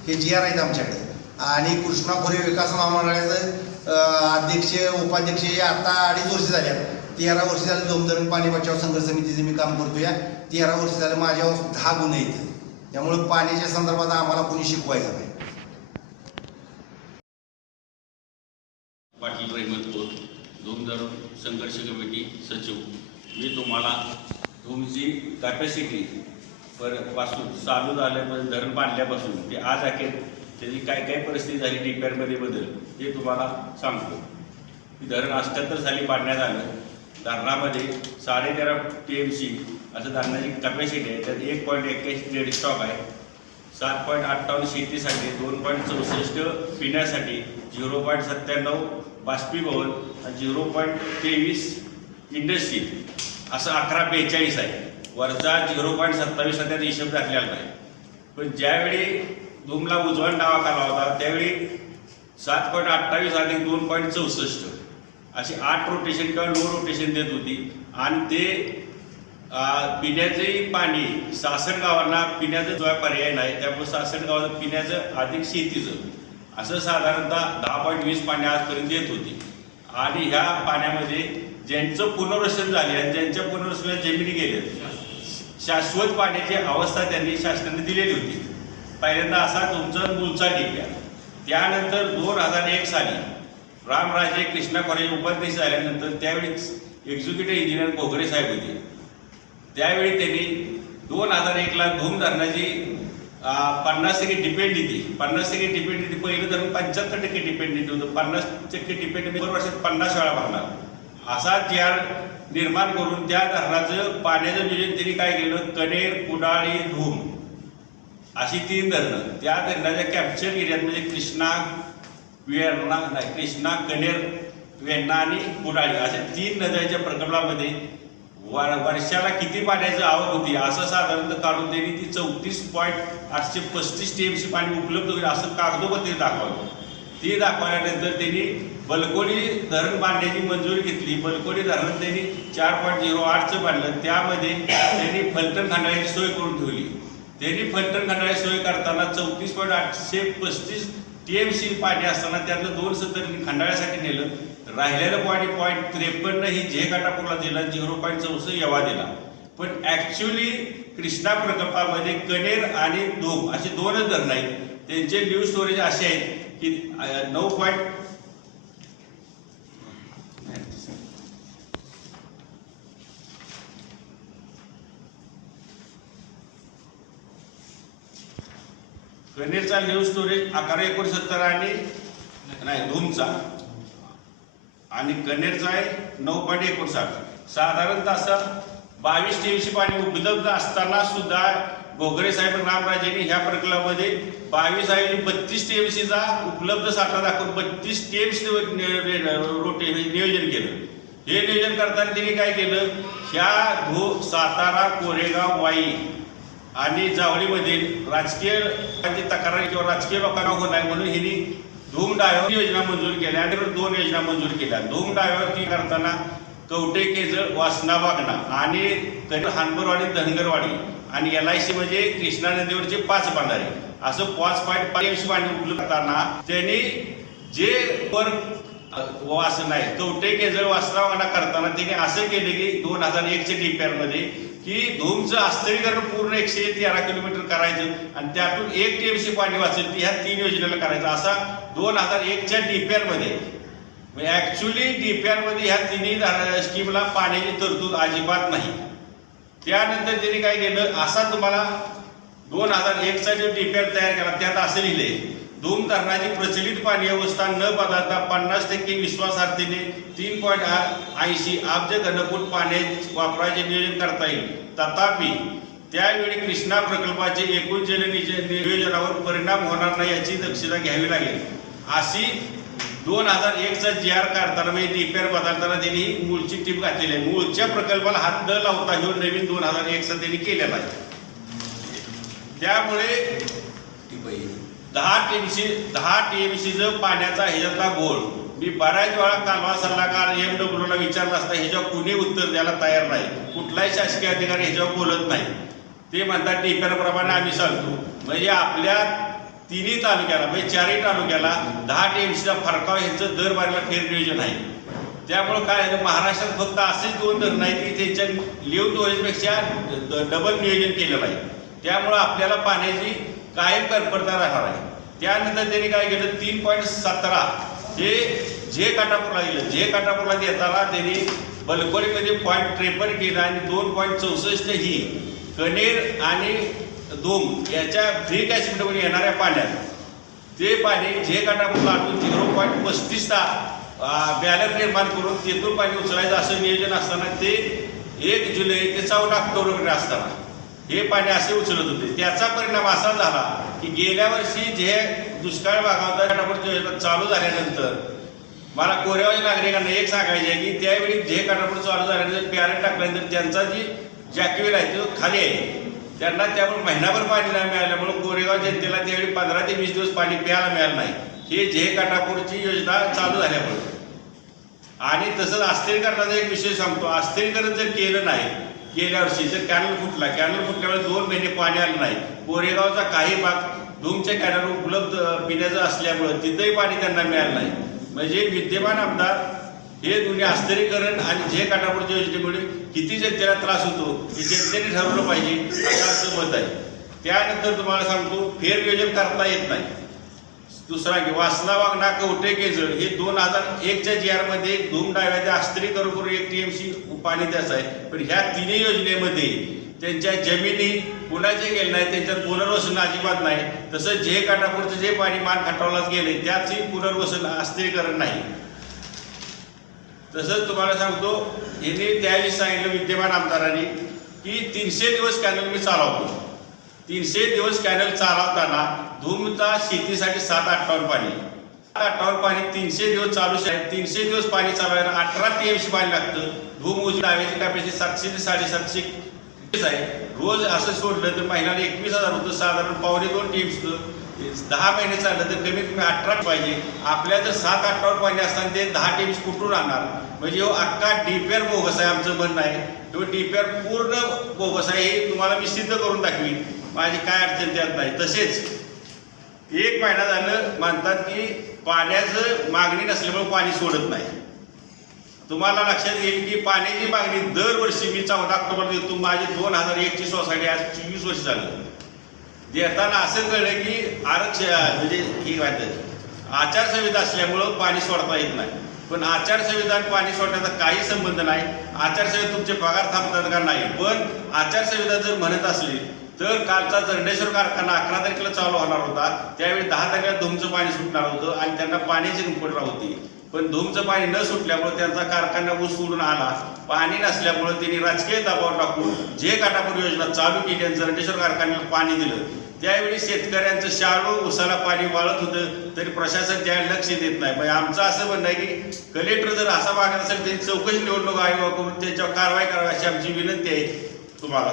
हे GR आहेत आमच्याकडे. आणि कृष्णा खोरे विकास महामंडळाचं अध्यक्ष उपाध्यक्ष हे आता 2.5 वर्ष झाले. 13 वर्ष झाले दोन धरण पाणी बचाव संघर्ष समितीचं मी काम करतो. या 13 वर्ष झाले माझ्यावर 10 गुन्हे आहेत. त्यामुळे पाण्याच्या संदर्भात आम्हाला कोणी शिकवायचं नाही. पाटील रहिमतपूर दोन धरण संघर्ष कमिटी सचिव. मी तुम्हाला तुमची कॅपॅसिटी पासून चालू झाल्यापासून धरण बांधल्यापासून ते आज अखेर त्याची काय काय परिस्थिती झाली DPRमध्ये बदल हे तुम्हाला सांगतो. धरण 78 साली बांधण्यात आलं. धरणामध्ये 13.5 TMC असं धरणाची कॅपॅसिटी आहे. त्यात 1.81 डेड स्टॉक आहे, 7.58 शेतीसाठी, 2.64 पिण्यासाठी, 0.97 बाष्पीभवन आणि 0.23 इंडस्ट्री असं 1142 आहे. वरचा 0.27 त्यात हिशोब टाकलेला नाही. पण ज्यावेळी धूमला उजवण डावा काढला होता त्यावेळी 7.28 अधिक 2.64 अशी 8 रोटेशन किंवा 9 रोटेशन देत होती. आणि ते पिण्याचंही पाणी 66 गावांना पिण्याचा जो पर्याय नाही, त्यामुळे 66 गावात पिण्याचं अधिक शेतीचं असं साधारणतः 10.20 पाणी आजपर्यंत येत होती. आणि ह्या पाण्यामध्ये ज्यांचं पुनर्वसन झाले आणि ज्यांच्या पुनर्वसनात जमिनी गेल्या शाश्वत पाण्याची अवस्था त्यांनी शासनाने दिलेली होती. पहिल्यांदा असा तुमचा मूळचा डिप्या. त्यानंतर 2001 साली रामराजे कृष्णा कॉलेज उपाध्यक्ष झाल्यानंतर त्यावेळी एक्झिक्युटिव्ह इंजिनियर घोगरे साहेब होते. त्यावेळी त्यांनी 2001ला धूम धरणाची 50% डिपेंडिटी 50% डिपेंडिटी पहिलं धरण 75% डिपेंडिटी होतं. 50% डिपेंडिटी वर्षात 50 वेळा भरणार असा TR निर्माण करून त्या धरणाचं पाण्याचं नियोजन त्यांनी काय केलं. कणेर, कुडाळी, धूम अशी 3 धरणं. त्या धरणाच्या कॅप्चर एरियात म्हणजे कृष्णा, कणेर, वेण्णा आणि कुडाळी अशा 3 नद्यांच्या प्रकल्पामध्ये वर्षाला किती पाण्याची आवक होती असं साधारणतः काढून त्यांनी ती 34.835 TMC पाणी उपलब्ध होईल असं कागदोपत्री दाखवलं. ती दाखवल्यानंतर त्यांनी बलकोडी धरण बांधण्याची मंजुरी घेतली. बलकोडी धरण त्यांनी 4.08चं बांधलं. त्यामध्ये त्यांनी फलटण खंडाळ्याची सोय करून ठेवली. त्यांनी फलटण खंडाळ्याची सोय करताना 34.835 TMC पाणी असताना त्यातलं 2 सत्र खंडाळ्यासाठी नेलं. राहिलेलं पाणी 0.53 ही काटापूरला दिला, 0.64 यवा दिला. पण ऍक्च्युली कृष्णा प्रकल्पामध्ये कणेर आणि धूम असे 2च धरणं आहेत. त्यांचे न्यू स्टोरेज असे आहेत की 9. कणेरचा न्यू स्टोरेज 1169 आणि नाही धूमचा आणि कणेरचा आहे 9.59. साधारणतः असं 22 TMC पाणी उपलब्ध असताना सुद्धा घोगरे साहेब रामराजेंनी ह्या प्रकल्पामध्ये 22 ऐवजी 32 TMCचा उपलब्ध साठा दाखवून 32 TMC नियोजन केलं. हे नियोजन करताना त्यांनी काय केलं. ह्या सातारा, कोरेगाव, वाई आणि जावळीमधील राजकीय तक्रारी किंवा राजकीय लोकांना होणार म्हणून हिनी धूम डाव्यावर योजना मंजूर केल्या आणि 2 योजना मंजूर केल्या. धूम डाव्यावर ती करताना कवटे, केजळ, वासना, वागणा आणि हानबरवाडी, धनगरवाडी आणि LIC म्हणजे कृष्णा नदीवरचे 5 बांधारे असं 5.5 पाणी उपलब्ध करताना त्यांनी जे वर वासन आहे कवटे, केजळ, वासना, वागणा करताना त्यांनी असं केले की 2001च्या DPR मध्ये की धूमचं आस्तरीकरण पूर्ण 113 किलोमीटर करायचं आणि त्यातून 1 TMC पाणी वाचेल ती ह्या 3 योजनेला करायचं असा 2001च्या DPR मध्ये. ऍक्च्युली DPR मध्ये ह्या 3 स्कीमला पाण्याची तरतूद अजिबात नाही. त्यानंतर त्यांनी काय केलं असा तुम्हाला 2001चा जो DPR तयार केला त्यात असं लिहिले धूम धरणाची प्रचलित पाणी व्यवस्था न बदलता 50% विश्वासार्थीने 3.80 अब्ज घनफूट पाणी वापरायचे नियोजन करता येईल. तथापि त्यावेळी कृष्णा प्रकल्पाचे एकूण जल नियोजनावर परिणाम होणार नाही याची दक्षता घ्यावी लागेल अशी 2001चा GR काढताना म्हणजे DPR बदलताना त्यांनी मूळची टीप घातलेली आहे. मूळच्या प्रकल्पाला हात न लावता ह्यो नवीन 2001चा त्यांनी केलेला आहे. त्यामुळे 10 TMCचं पाण्याचा ह्याच्यातला गोळ मी बऱ्याच वेळा कालवा सल्लागार MWला विचारला असता ह्याच्यावर कुणी उत्तर द्यायला तयार नाही. कुठलाही शासकीय अधिकारी ह्याच्यावर बोलत नाही. ते म्हणतात DPR प्रमाणे आम्ही सांगतो. म्हणजे आपल्या 3 तालुक्याला म्हणजे 4 तालुक्याला 10 TMCचा फरकाव ह्यांचं दरबारीला फेर नियोजन आहे. त्यामुळे काय आहे महाराष्ट्रात फक्त असेच 2 धरणं आहेत की त्यांच्या लिव्ह स्टोरेजपेक्षा डबल नियोजन केलेलं आहे. त्यामुळं आपल्याला पाण्याची कायम कमतरता राहणार आहे. त्यानंतर त्यांनी काय केलं 3.17 हे काटापूरला दिलं. काटापूरला देताना त्यांनी बलकोडीमध्ये 0.53 केलं आणि 2.64 ही कणेर आणि धूम याच्या फ्री कॅचमेंटमध्ये येणाऱ्या पाण्यात ते पाणी काटापूरला आटून 0.35 बॅलर निर्माण करून तेथून पाणी उचलायचं असं नियोजन असताना ते 1 जुलै ते 14 ऑक्टोबर असताना हे पाणी असे उचलत होते. त्याचा परिणाम असा झाला की गेल्या वर्षी जे दुष्काळ भागात काटापूरची योजना चालू झाल्यानंतर मला कोरेगावच्या नागरिकांना एक सांगायचे आहे की त्यावेळी जे काटापूर चालू झाल्यानंतर पॅरेंट टाकल्यानंतर त्यांचा जी जॅकवेल आहे तो खाली आहे. त्यांना त्यामुळे महिनाभर पाणी नाही मिळाल्यामुळे कोरेगाव जनतेला त्यावेळी 15 ते 20 दिवस पाणी प्यायला मिळालं नाही. हे जे काटापूरची योजना चालू झाल्यामुळे. आणि तसंच अस्थिरीकरणाचा एक विषय सांगतो. अस्थिरीकरण जर केलं नाही गेल्या वर्षी तर कॅनल फुटल्यामुळे 2 महिने पाणी आलं नाही. कोरेगावचा काही भाग धूमच्या कॅनल उपलब्ध पिण्याचं असल्यामुळं तिथंही पाणी त्यांना मिळालं नाही. म्हणजे विद्यमान आमदार हे दोन्ही अस्थिरीकरण आणि जे काटापूरच्या योजनेमुळे किती जनतेला त्रास होतो हे जनतेने ठरवलं पाहिजे असं आमचं मत आहे. त्यानंतर तुम्हाला सांगतो फेरनियोजन करता येत नाही. दुसरा की वासना वागणा कवठे केजळ हे 2001च्या GR मध्ये धूम डाव्याचे अस्थिरीकरण करून 1 TMC पाणी द्यायचं आहे. पण ह्या तिन्ही योजनेमध्ये त्यांच्या जमिनी कुणाचे गेले नाही, त्यांच्यात पुनर्वसन अजिबात नाही. तसंच जे काटापूरचं जे पाणी मान खटावलाच गेले त्याचही पुनर्वसन अस्थिरीकरण नाही. तसंच तुम्हाला सांगतो यांनी त्यावेळी सांगितलं विद्यमान आमदारांनी की 300 दिवस कॅनल मी चालवतो. 300 दिवस कॅनल चालवताना धूमचा शेतीसाठी 7-8 पाणी 7-8 पाणी 300 दिवस चालू आहे. 300 दिवस पाणी चालवायला 18 TMC पाणी लागतं. धूम उजवी डाव्याची कॅपॅसिटी 700 ते 750 आहे. रोज असं सोडलं तर महिन्याला 21,000 होतं. साधारण 2.25 TMC 10 महिने चाललं तर कमीत कमी 18 पाहिजे. आपल्या जर 7-8 पाणी असताना ते 10 TMC कुठून आणणार. म्हणजे हो अख्खा DPR बोगस आहे आमचं म्हणणं आहे. तो DPR पूर्ण बोगस आहे हे तुम्हाला मी सिद्ध करून दाखवी. माझी काय अडचण त्यात नाही. तसेच 1 महिना झालं म्हणतात की पाण्याचं मागणी नसल्यामुळे पाणी सोडत नाही. तुम्हाला लक्षात येईल की पाण्याची मागणी दरवर्षी मी 14 ऑक्टोबर देतो. माझी 2001ची सोसायटी आज 24 वर्ष झालं. देताना असं कळलं की आरक्षण म्हणजे ही वाटत आचारसंहिता असल्यामुळं पाणी सोडता येत नाही. पण आचारसंहिता आणि पाणी सोडण्याचा काही संबंध नाही. आचारसंहिता तुमचे पगार थांबतात का नाही. पण आचारसंहिता जर म्हणत असली तर कालचा जरंडेश्वर कारखाना 11 तारखेला चालू होणार होता. त्यावेळी 10 तारखेला धूमचं पाणी सुटणार होतं आणि त्यांना पाण्याची कमतरता होती. पण धूमचं पाणी न सुटल्यामुळे त्यांचा कारखाना ऊस सोडून आला. पाणी नसल्यामुळे त्यांनी राजकीय दबाव टाकून जे काटापूर योजना चालू केली आणि जरंडेश्वर कारखान्याला पाणी दिलं. त्यावेळी शेतकऱ्यांचं शाळू उसाला पाणी वाळत होतं तरी प्रशासन त्यावेळी लक्ष देत नाही. म्हणजे आमचं असं म्हणणं आहे की कलेक्टर जर असा मागत असेल त्यांची चौकशी निवडणूक आयोगाकडून त्याच्यावर कारवाई करावी अशी आमची विनंती आहे तुम्हाला.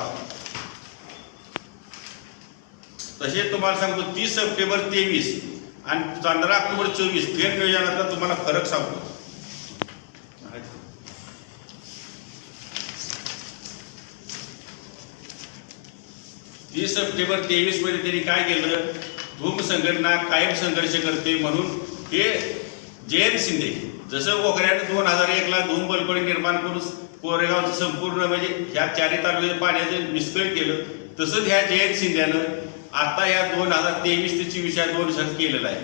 तसे तुम्हाला सांगतो 30 सप्टेंबर 23 आणि 15 ऑक्टोबर 24 फेरनियोजनाचा तुम्हाला फरक सांगतो. 30 सप्टेंबर 23 मध्ये त्यांनी काय केलं. धूम संघटना कायम संघर्ष करते म्हणून हे जयंत शिंदे जसं वगैरे 2001ला धूम बलपणी निर्माण करून कोरेगावचं संपूर्ण म्हणजे ह्या 4 तालुक्याच्या पाण्याचं विस्कळीत केलं. तसंच ह्या जयंत शिंदेनं आता या 2023 ते 24 या 2 वर्षात केलेलं आहे.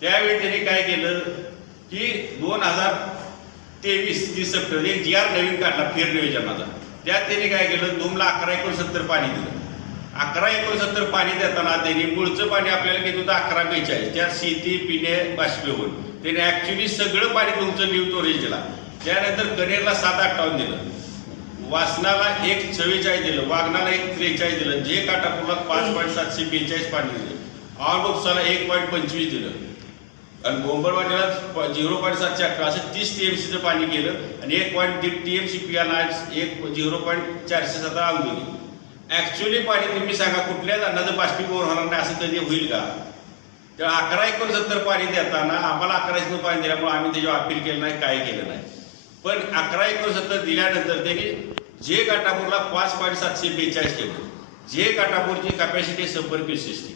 त्यावेळी त्यांनी काय केलं की 2023 30 सप्टेंबर एक GR नवीन काढला फेरनियोजनाचा. त्यात त्यांनी काय केलं धूमला 11/69 पाणी दिलं. 11/69 पाणी देताना त्यांनी मूळचं पाणी आपल्याला घेत होतं 11/42. त्यात शेती पिणे बाष्पीभवन. त्याने ऍक्च्युली सगळं पाणी तुमचं न्यू स्टोरेज दिला. त्यानंतर कनेरला 7-58 दिलं. वासनाला 1.44 दिलं. वागणाला 1.43 दिलं. जे काटापूरला 5.742 पाणी दिलं. उपसाला 1.25 दिलं आणि गोंबळवाडीला 0.718 असं 30 TMCचं पाणी केलं आणि 1.1 TMC पियाला 0.407 आंदोली. ऍक्च्युली पाणी तुम्ही सांगा कुठल्याच अन्नाचं बाष्पीभवन होणार नाही असं कधी होईल का. तेव्हा 11/69 पाणी देताना आम्हाला 11 पाणी दिल्यामुळे आम्ही त्याच्यावर अपील केलं नाही, काय केलं नाही. पण 11/69 दिल्यानंतर त्यांनी जे काटापूरला 5.742 केलं. जे काटापूरची कॅपॅसिटी 100 क्युसेसची.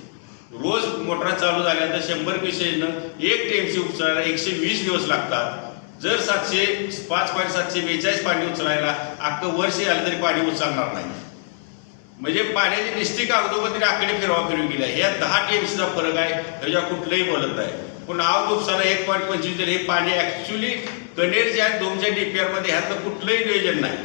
रोज मोटर चालू झाल्यानंतर 100 क्युसेसनं 1 TMC उचलायला 120 दिवस लागतात. जर 5.742 पाणी उचलायला अख्खं वर्ष झालं तरी पाणी उचलणार नाही. म्हणजे पाण्याची निश्चित कागदोपत्री आकडे फिरवी केली आहे. या 10 TMCचा फरक आहे. ह्याच्यावर कुठलंही बोलत आहे. पण उपसाला 1.25 दिलं. हे पाणी ऍक्च्युली कनेर जे आहे धूमच्या DPR मध्ये ह्यातलं कुठलंही नियोजन नाही.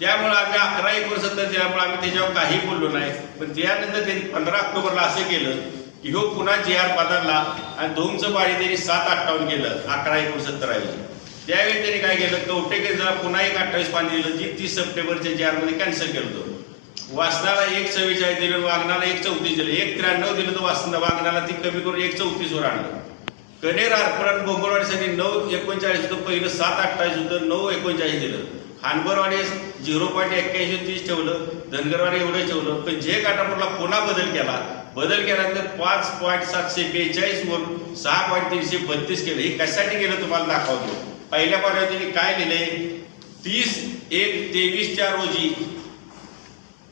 त्यामुळे आम्ही 11/69 दिल्यामुळे आम्ही त्याच्यावर काही बोललो नाही. पण त्यानंतर त्यांनी 15 ऑक्टोबरला असं केलं की हो पुन्हा GR बदलला आणि धूमचं पाणी त्यांनी 7.58 केलं 11/69 ऐवजी. त्यावेळी त्यांनी काय केलं कवटेकेजला पुन्हा 1.28 पाणी दिलं जी 30 सप्टेंबरच्या GR मध्ये कॅन्सल केलं होतं. वासनाला 1.44 दिलं. वागणाला 1.34 दिलं. 1.93 दिलं तर वागणाला ती कमी करून 1.34 वर आणलं. कनेर आरपण बोंगरवाडीसाठी 9.39 होतं, पहिलं 7.28 होतं, 9.39 दिलं. हानबरवाडी 0.81 30 ठेवलं, धनगरवाडी एवढं ठेवलं. पण जे काटापूरला पुन्हा बदल केल्यानंतर 5.742 वरून 6.332 केलं. हे कशासाठी केलं तुम्हाला दाखवतो. पहिल्या पाण्यावर त्यांनी काय लिहिलंय, 30/1/23 रोजी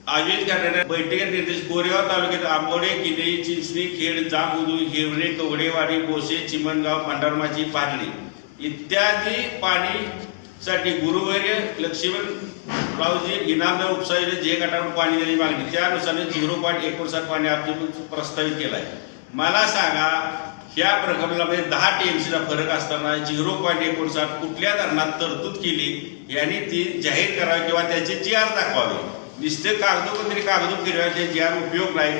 आयोजित करणाऱ्या बैठकीत निर्देश कोरेगाव तालुक्यात आंबोडे, किनई, चिंचणी, खेड, जांबुदू, हिवरे, कवडेवाडी, बोसे, चिमणगाव, पंढरमाची, पाटली इत्यादी पाणीसाठी गुरुवर्य लक्ष्मणरावजी इनामदार उपसाचे जे गटावर पाणी देण्याची मागणी त्यानुसार 0.59 पाणी आपण प्रस्तावित केलाय. मला सांगा, ह्या प्रकरणामध्ये 10 TMCचा फरक असताना 0.59 कुठल्या धरणात तरतूद केली यांनी ती जाहीर करावी किंवा त्याचे GR दाखवावे. नुसते कागदो फिरवायचे GR उपयोग नाही.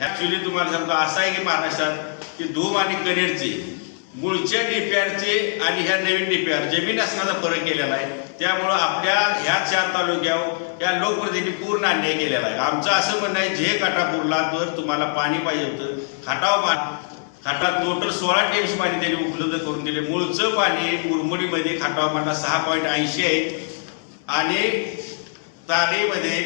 ऍक्च्युली तुम्हाला सांगतो असं आहे की महाराष्ट्रात की धूम आणि कनेरचे मूळच्या DPRचे आणि ह्या नवीन DPR जमीन असण्याचा फरक केलेला आहे. त्यामुळं आपल्या ह्या 4 तालुक्यावर या लोकप्रतिनिधी पूर्ण अन्याय केलेला आहे. आमचं असं म्हणणं आहे, जे काटापूरला जर तुम्हाला पाणी पाहिजे होतं, खाटात टोटल 16 TMC पाणी त्यांनी उपलब्ध करून दिले. मूळचं पाणी मुरमुरीमध्ये खाटावमानला 6.80 आहे आणि तारेमध्ये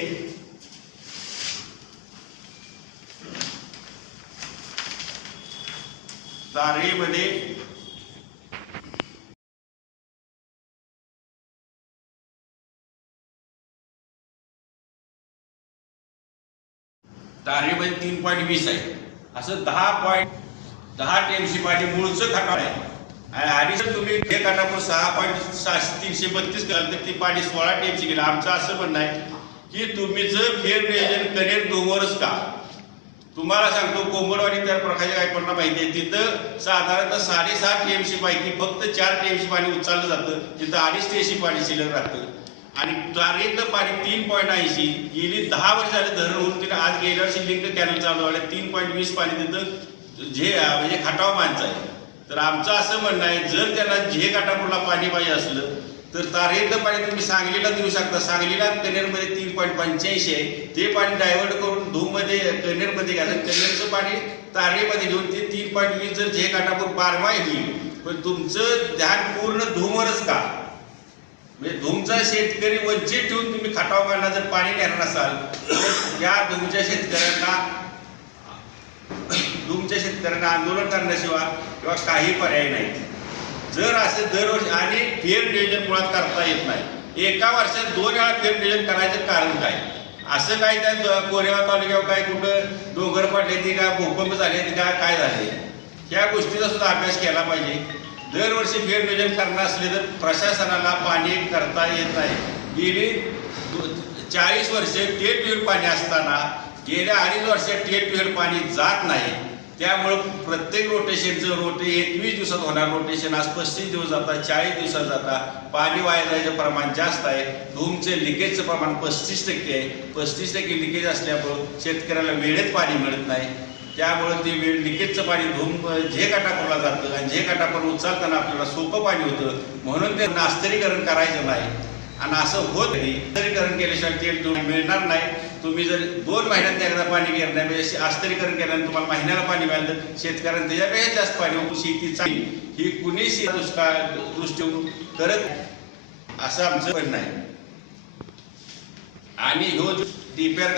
तारेमध्ये 3.20 आहे. असं 10 TMC पाणी मूळचं खाटावर आहे. आणि जर तुम्ही हे काटापूर 6.332 केलं तर ती पाणी 16 TMC गेलं. आमचं असं म्हणणं आहे की तुम्ही जर फेर नियोजन कनेर डोंगरच का, तुम्हाला सांगतो कोंबडवाडी त्या प्रकारच्या गायकवाडांना माहिती आहे, तिथं साधारणतः 6.5 TMC पैकी फक्त 4 TMC पाणी उचललं जातं. तिथं 2.5 TMC पाणी शिल्लक राहतं. आणि तारेतलं पाणी 3.80 गेली 10 वर्ष झाले धरण होऊन तिने आज गेल्या वर्षी लिंक कॅनल चालू झाले. 3.20 पाणी तिथं जे म्हणजे खाटाव माणसं आहे. तर आमचं असं म्हणणं आहे, जर त्यांना जे काटापूरला पाणी पाहिजे असलं तर तारेतलं पाणी तुम्ही सांगलीला देऊ शकता. सांगलीला कनेरमध्ये 3.85 आहे. ते पाणी डायव्हर्ट करून धूममध्ये कनेरमध्ये घ्यायचं. कनेरचं पाणी तारेमध्ये घेऊन ते 3.20 जर जे काटापूर बारमाही होईल. पण तुमचं ध्यान पूर्ण धूमवरच का, म्हणजे धूमचा शेतकरी वंचित ठेवून तुम्ही खाटावमानला जर पाणी नेणार असाल तर या धूमच्या शेतकऱ्यांना आंदोलन करण्याशिवाय किंवा काही पर्याय नाही. जर असे दरवर्षी आणि फेर नियोजन मुळात करता येत नाही. एका वर्षात 2 वेळा फेर नियोजन करायचं कारण काय? असं काय त्या कोरेगाव तालुक्यावर काय कुठं डोंगर पडले ती का भूकंप झाले ती काय झाले, ह्या गोष्टीचा सुद्धा अभ्यास केला पाहिजे. दरवर्षी फेर नियोजन करणार असले तर प्रशासनाला पाणी करता येत नाही. गेली 40 वर्षे टेट ट्यूब पाणी असताना गेल्या 2.5 वर्षात टेट ट्यूब पाणी जात नाही. त्यामुळं प्रत्येक रोटेशनचं 21 दिवसात होणार रोटेशन आज 35 दिवस जातात, 40 दिवसात जातात. पाणी वाया जायचं प्रमाण जास्त आहे. धूमचे लिकेजचं प्रमाण 35% आहे. 35% लिकेज असल्यामुळं शेतकऱ्याला वेळेत पाणी मिळत नाही. त्यामुळं ते लिकेजचं पाणी धूम जे काटापूरला जातं आणि जे काटापूर उचलताना आपल्याला सोपं पाणी होतं. म्हणून ते नास्तरीकरण करायचं नाही. आणि असं होत नाही. नास्तरीकरण केल्याशिवाय तेल तुम्ही मिळणार नाही. तुम्ही जर 2 महिन्यात एकदा पाणी घेणार नाही म्हणजे आस्तरीकरण केल्यानं तुम्हाला महिन्याला पाणी मिळालं, शेतकऱ्यांना त्याच्यापेक्षा जास्त पाणी होऊन शेती चांगली ही कुणीही दुष्काळ दृष्टी करत असं आमचं म्हणणं आहे. आणि ह्यो DPR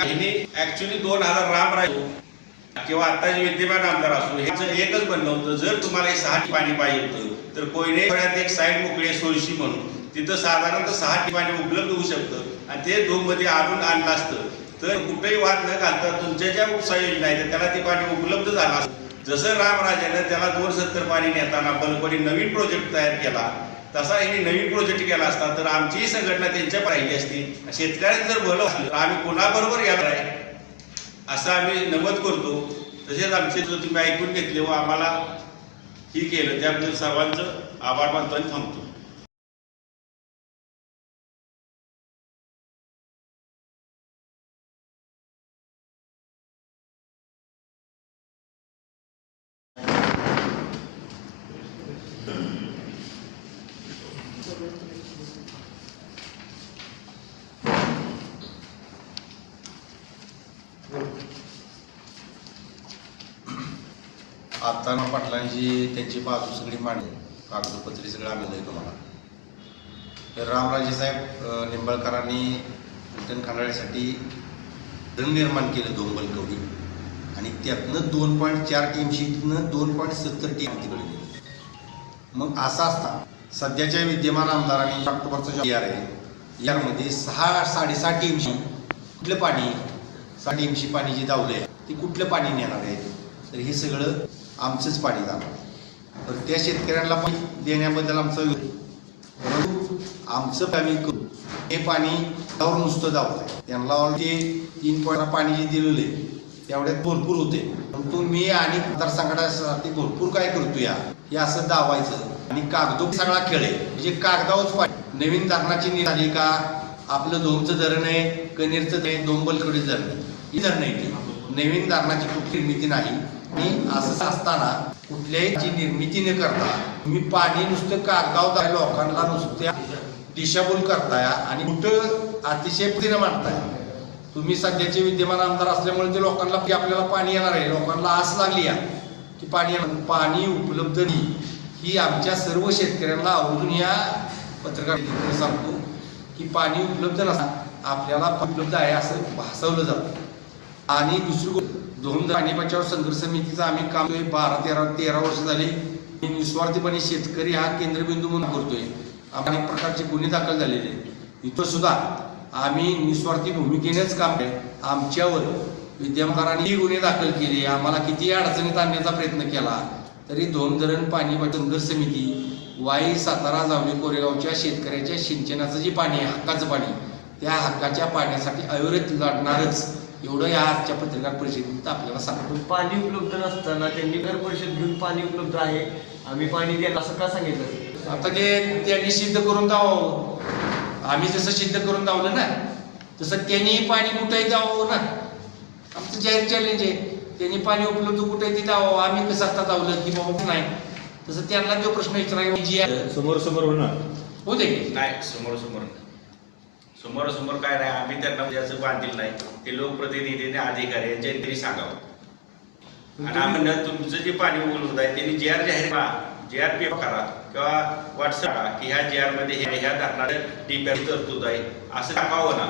ऍक्च्युली 2000 रामराय किंवा आता जे विद्यमान आमदार असो ह्याचं एकच म्हणणं होतं, जर तुम्हाला हे 6 पाणी पाहिजे होतं तर कोयनेपर्यंत एक साईड मोकळी आहे सोयशी म्हणून, तिथं साधारणतः 6 पाणी उपलब्ध होऊ शकतं आणि ते धूममध्ये आणलं असतं तर कुठेही वाद न घालता तुमच्या ज्या उपसा योजना आहेत त्याला ते पाणी उपलब्ध झालं असतं. जसं रामराजाने त्याला 270 पाणी नेताना बलपणी नवीन प्रोजेक्ट तयार केला तसा यांनी नवीन प्रोजेक्ट केला असता तर आमचीही संघटना त्यांच्या राहिली असती. शेतकऱ्यांचं जर भलं असलं तर आम्ही कोणाबरोबर येणार आहे असं आम्ही नमूद करतो. तसेच आमचे जो तुम्ही ऐकून घेतले व आम्हाला ही केलं त्याबद्दल सर्वांचं आभार मानतो आणि थांबतो. आता पाटलांनी जी त्यांची बाजू सगळी मांडली कागदपत्री सगळं आलेलं आहे तुम्हाला. तर रामराजेसाहेब निंबाळकरांनी उलटण खंडाळ्यासाठी धरण निर्माण केलं दोंबलकवडी आणि त्यातनं 2.4 टीमशी 2.70 टीम तिकडे गेली. मग असा असता सध्याच्या विद्यमान आमदारांनी ऑक्टोबरचा जो यार आहे यामध्ये 6-6.5 टीमशी कुठलं पाणी 6 टीमशी पाणी जी दावलंय ती कुठलं पाणी नेणार आहे. तर हे सगळं आमचंच पाणी जाणार. तर त्या शेतकऱ्यांना पण देण्याबद्दल आमचा विरोध, परंतु आमचं आम्ही करू हे पाणी त्यावर नुसतं दावत आहे. त्यांना ते 3 पॉईंट पाणी जे दिलेलं आहे तेवढ्यात भरपूर होते, परंतु मी आणि मतदारसंघासाठी भरपूर काय करतो या हे असं दावायचं आणि कागदो सगळा खेळ आहे. म्हणजे कागदावरच पाणी नवीन धरणाची निघाली का आपलं धोमचं धरण आहे, कनेरचं आहे, दोंबलकडे धरण आहे, ही धरण आहे ती नवीन धरणाची कुठली निर्मिती नाही. आणि असं असताना कुठल्याही निर्मिती न करता तुम्ही पाणी नुसतं कागदावर लोकांना नुसत्या दिशाभूल करताय आणि कुठं अतिशय पद्धतीने मांडताय. तुम्ही सध्याचे विद्यमान आमदार असल्यामुळे ते लोकांना की आपल्याला पाणी येणार आहे, लोकांना आस लागली या की पाणी उपलब्ध नाही ही आमच्या सर्व शेतकऱ्यांना आवर्जून या पत्रकारितेतून सांगतो की पाणी उपलब्ध नसता आपल्याला उपलब्ध आहे असं भासवलं जातं. आणि दुसरी गोष्ट धोम पाणी बचाव संघर्ष समितीचं आम्ही काम 12-13 वर्ष झाली निस्वार्थीपणे शेतकरी हा केंद्रबिंदू म्हणून करतोय. अनेक प्रकारचे गुन्हे दाखल झालेले इथं सुद्धा आम्ही निस्वार्थी भूमिकेनेच काम आहे. आमच्यावर विद्यमानांनी गुन्हे दाखल केले, आम्हाला किती अडचणीत आणण्याचा प्रयत्न केला तरी धोम धरण पाणी बचाव संघर्ष समिती वाई सातारा जावली कोरेगावच्या शेतकऱ्याच्या सिंचनाचं जे पाणी आहे हक्काचं पाणी त्या हक्काच्या पाण्यासाठी अविरत लढणारच एवढं या आजच्या पत्रकार परिषदेत आपल्याला सांगतो. पाणी उपलब्ध नसताना त्यांनी घर परिषद घेऊन पाणी उपलब्ध आहे आम्ही पाणी द्यायला असं का सांगितलं. आता ते त्यांनी सिद्ध करून दावावं. आम्ही जसं सिद्ध करून दावलं ना तसं त्यांनी पाणी कुठेही दावावं ना. आमचं जाहीर चॅलेंज आहे. त्यांनी पाणी उपलब्ध कुठेही ते दावावं. आम्ही कसं आता दावलं की बाबा नाही तसं त्यांना जो प्रश्न विचारायला जी आहे समोर होणार होऊ दे नाही समोर काय नाही. आम्ही त्यांना असं बांधील नाही. ते लोकप्रतिनिधी अधिकारी यांच्या तरी सांगावं. आणि आम्ही तुमचं जे पाणी उपलब्ध आहे त्यांनी JR जाहीर करा, JR करा किंवा व्हॉट्सअप करा की ह्या JR मध्ये ह्या धरणाऱ्या टीप्या तरतूद आहे असं टाकावं ना.